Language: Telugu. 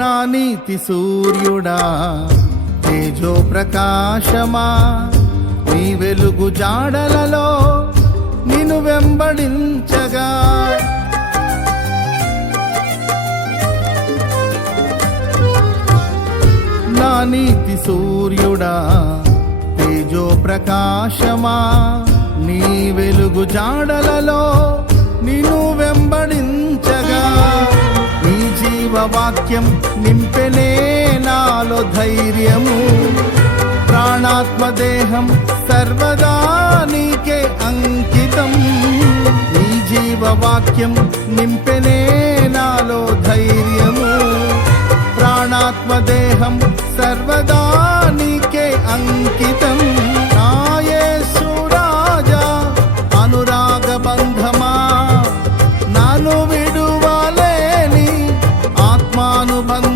నా నీతి సూర్యుడా తేజో ప్రకాశమా, నీ వెలుగు జాడలలో నిన్ను వెంబడించగా. నా నీతి సూర్యుడా తేజో ప్రకాశమా, నీ వెలుగు జాడలలో నిన్ను వెంబడించగా. నీ జీవవాక్యం నింపెనే నాలో ధైర్యము, ప్రాణాత్మదేహం సర్వదా నీకే అంకితం. నీ జీవవాక్యం నింపెనే నాలో ధైర్యము, ప్రాణాత్మదేహం సర్వదా నీకే అంకితం. నా యేసు రాజా అనురాగ బంధమా, నన్ను విడువలేని ఆత్మానుబంధ